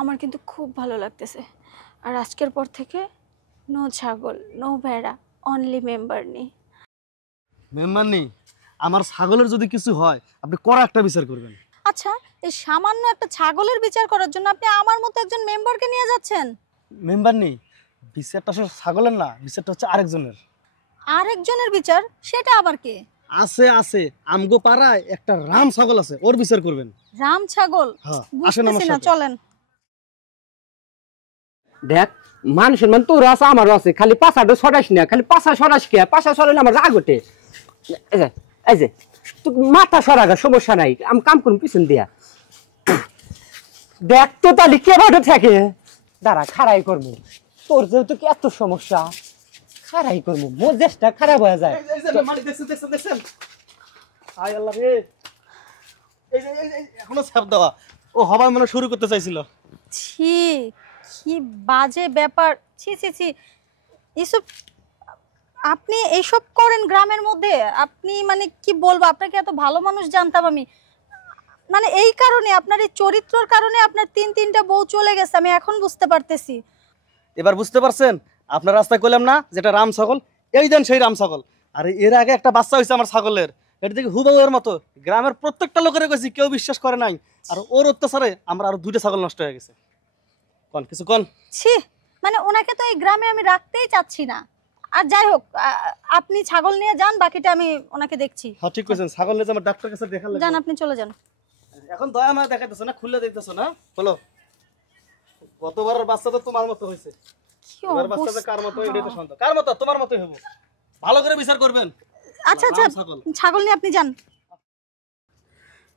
আমার কিন্তু খুব ভালো লাগতেছে। আর আজকের পর থেকে নো ছাগল, নো ভেড়া, অনলি মেম্বার নেই। মেম্বার নেই? আমার ছাগলের যদি কিছু হয় আপনি কড়া একটা বিচার করবেন। আচ্ছা, এই সামান্য একটা ছাগলের বিচার করার জন্য আপনি আমার মতো একজন মেম্বারকে নিয়ে যাচ্ছেন? মেম্বার নেই, বিচারটা আসলে ছাগলের না, বিচারটা হচ্ছে আরেকজনের। আরেকজনের বিচার? সেটা আবার কে? আছে আছে, আমগো পাড়ায় একটা রাম ছাগল আছে, ওর বিচার করবেন। রাম ছাগল? হ্যাঁ, আসেন আমার বুঝতেছি না, সাথে। চলেন। দেখ, মানুষের মান তোর আছে আমারও আছে, খালি পাশাটা সরাস না, খালি পাশা সরাস কে? পাশা সরাইলে আমার রাগ ওঠে। এই যে তুই মাথা সরাগা, সমস্যা নাই, আমি কাম করুন পিছন দিয়া। দেখ তো তাহলে কে ভালো থাকে। দাঁড়া, খাড়াই করবো। তোর যেহেতু কি এত সমস্যা, খাড়াই করবো, মজেসটা খারাপ হয়ে যায়। এখনো ছাপ দেওয়া, ও হবার মানে শুরু করতে চাইছিল। ছি, কি বাজে ব্যাপার। ছি ছি ছি, এসব আপনি এইসব করেন গ্রামের মধ্যে? আপনি মানে কি বলবো, আপনাকে এত ভালো মানুষ জানতাম আমি। মানে এই কারণে, আপনার এই চরিত্রের কারণে আপনার তিনটা বউ চলে গেছে, আমি এখন বুঝতে পারতেছি। এবার বুঝতে পারছেন? আপনার রাস্তায় কইলাম না যেটা রাম ছাগল, এই দেন সেই রাম ছাগল। আর এর আগে একটা বাচ্চা হয়েছে আমার ছাগলের, এটা দেখি হুবাউয়ের মতো। গ্রামের প্রত্যেকটা লোকের কইছি, কেউ বিশ্বাস করে নাই। আর ওর অত্যাচারে আমরা আরো 2টা ছাগল নষ্ট হয়ে গেছে। কোন কিছু কোন? ছি, মানে ওনাকে তো এই গ্রামে আমি রাখতেই চাচ্ছি না। আর যাই হোক, আপনি ছাগল নিয়ে যান, বাকিটা আমি ওনাকে দেখছি। হ্যাঁ ঠিক কইছেন, ছাগল নিয়ে আমার ডাক্তার কাছে দেখা লাগবে। যান, আপনি চলে যান। এখন দয়া মায়া দেখাইতেছ না, খুলে দিতেছ না। বলো, গতবারের বাচ্চা তো তোমার মতো হয়েছে, এবার বাচ্চাটা কার মতো? এটাই তো সন্দেহ। কার মতো? তোমার মতোই হবো। ভালো করে বিচার করবেন। আচ্ছা আচ্ছা, ছাগল নিয়ে আপনি যান।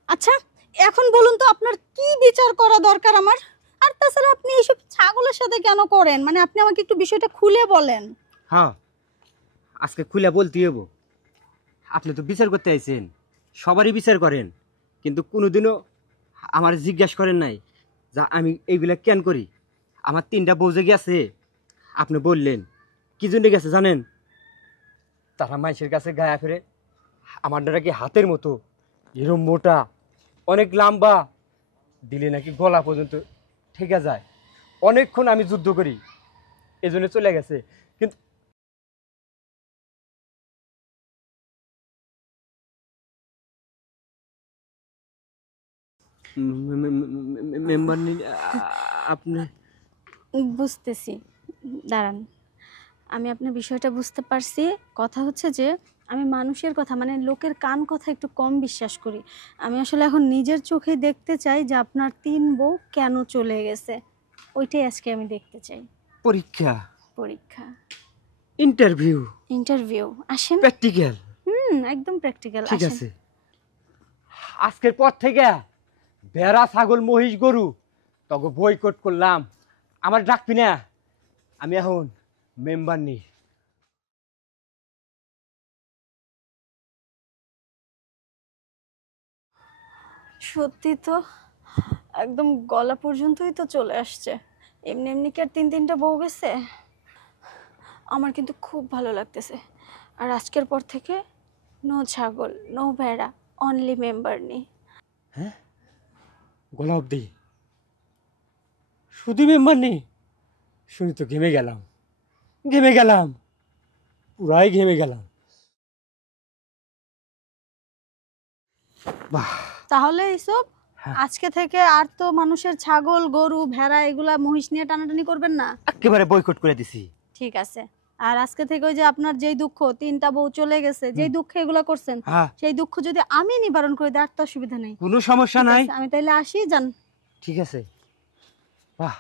আচ্ছা, এখন বলুন তো আপনার কি বিচার করা দরকার আমার? আর তাছাড়া আপনি এইসব ছাগলের সাথে কেন করেন? মানে আপনি আমাকে একটু বিষয়টা খুলে বলেন। হ্যাঁ, আজকে খুলে বলতে হবো। আপনি তো বিচার করতে আইছেন, সবারই বিচার করেন, কিন্তু কোনোদিনও আমার জিজ্ঞাসা করেন নাই যা আমি এইগুলা কেন করি। আমার 3টা বউ যে গেছে, আপনি বললেন কি জন্য গেছে জানেন? তারা মানুষের কাছে গায়ে ফেরে, আমার দ্বারা কি হাতের মতো এরম মোটা, অনেক লম্বা, দিলে নাকি গলা পর্যন্ত ঠেকে যায়। অনেকক্ষণ আমি যুদ্ধ করি, এজন্য চলে গেছে। কিন্তু মেম্বার আপনি বুঝতেছি, দাঁড়ান, আমি আপনার বিষয়টা বুঝতে পারছি। কথা হচ্ছে যে আমি মানুষের কথা, মানে লোকের কান কথা একটু কম বিশ্বাস করি। আমি আসলে এখন নিজের চোখে দেখতে চাই যে আপনার 3 বউ কেন চলে গেছে, ওইটাই আজকে আমি দেখতে চাই। পরীক্ষা, পরীক্ষা, ইন্টারভিউ, ইন্টারভিউ। আসেন। প্র্যাকটিক্যাল। একদম প্র্যাকটিক্যাল। ঠিক আছে, আজকের পর থেকে ভেড়া, ছাগল, মহিষ, গরু তবে বয়কট করলাম। আমার ডাকবি না, আমি এখন মেম্বার নেই। সত্যি তো, একদম গলা পর্যন্তই তো চলে আসছে। এমনি এমনি কি আর 3টা বউ গেছে? আমার কিন্তু খুব ভালো লাগতেছে। আর আজকের পর থেকে নো ছাগল, নো ভেড়া, অনলি মেম্বার নেই। হ্যাঁ, গলা অব্দি শুধু মেম্বার নেই? শুনি তো ঘেমে গেলাম, ঘেমে গেলাম, পুরাই ঘেমে গেলাম। বাহ, তাহলে এইসব আজকে থেকে আর তো মানুষের ছাগল, গরু, ভেড়া, এগুলা মহিষ নিয়ে টানাটানি করবেন না। একেবারে বয়কট করে দিছি। ঠিক আছে। আর আজকে থেকে ওই যে আপনার যেই দুঃখ, 3টা বউ চলে গেছে, যেই দুঃখে এগুলা করছেন, সেই দুঃখ যদি আমি নিবারণ করে দিই, আর তো অসুবিধা নেই। কোনো সমস্যা নাই। আমি তাইলে আসি, যান। ঠিক আছে। বাহ,